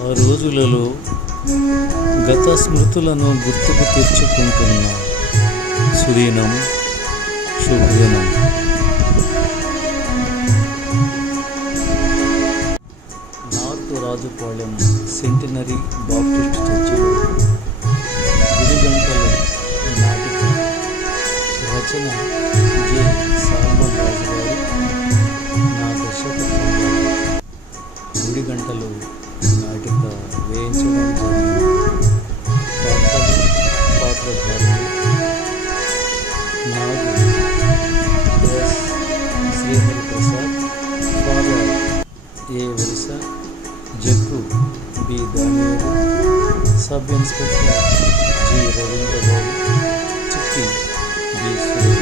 ఆ రోజులలో గత స్మృతులను గుర్తుకు తెచ్చుకుంటున్న సుదీనం శుభదినం నార్త్ రాజుపాలెం సెంటినరీ బాప్టిస్ట్ చర్చిలో గుడి గంటలు నాటిక రచన జే. సాల్మన్ రాజు గారు నా దర్శకత్వంలో గుడి గంటలు నాటిక వేయించడం జరిగింది పాత్రధారులు Nagu Srihari Prasad father A Velisa Jaggu B Daniyalu sub inspector G Ravindrababu Chikki B Suresh